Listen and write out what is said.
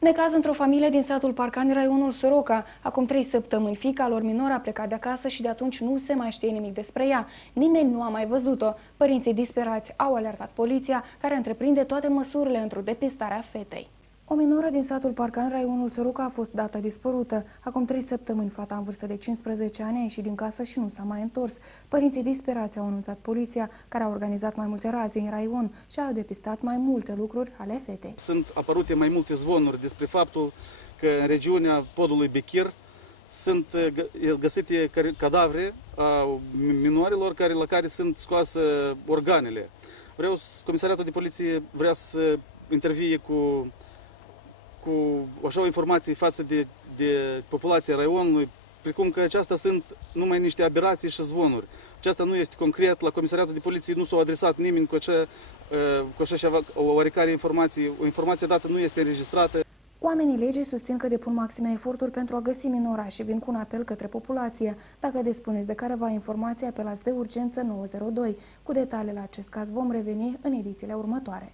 Necaz într-o familie din satul Parcani, raionul Soroca. Acum 3 săptămâni, fiica lor minoră a plecat de acasă și de atunci nu se mai știe nimic despre ea. Nimeni nu a mai văzut-o. Părinții disperați au alertat poliția, care întreprinde toate măsurile într-o depistare a fetei. O minoră din satul Parcani, raionul Soroca, a fost dată dispărută. Acum 3 săptămâni, fata în vârstă de 15 ani a ieșit din casă și nu s-a mai întors. Părinții disperați au anunțat poliția, care a organizat mai multe razii în raion și a depistat mai multe lucruri ale fetei. Sunt apărute mai multe zvonuri despre faptul că în regiunea podului Bechir sunt găsite cadavre a minorilor la care sunt scoase organele. Comisariatul de poliție vrea să intervie cu așa o informație față de populația raionului, precum că aceasta sunt numai niște aberații și zvonuri. Aceasta nu este concret, la Comisariatul de Poliție nu s-a adresat nimeni cu așa ceva, o oarecare informație. O informație dată nu este înregistrată. Oamenii legii susțin că depun maxime eforturi pentru a găsi minora și vin cu un apel către populație. Dacă dispuneți de careva informație, apelați de urgență 902. Cu detalii la acest caz vom reveni în edițiile următoare.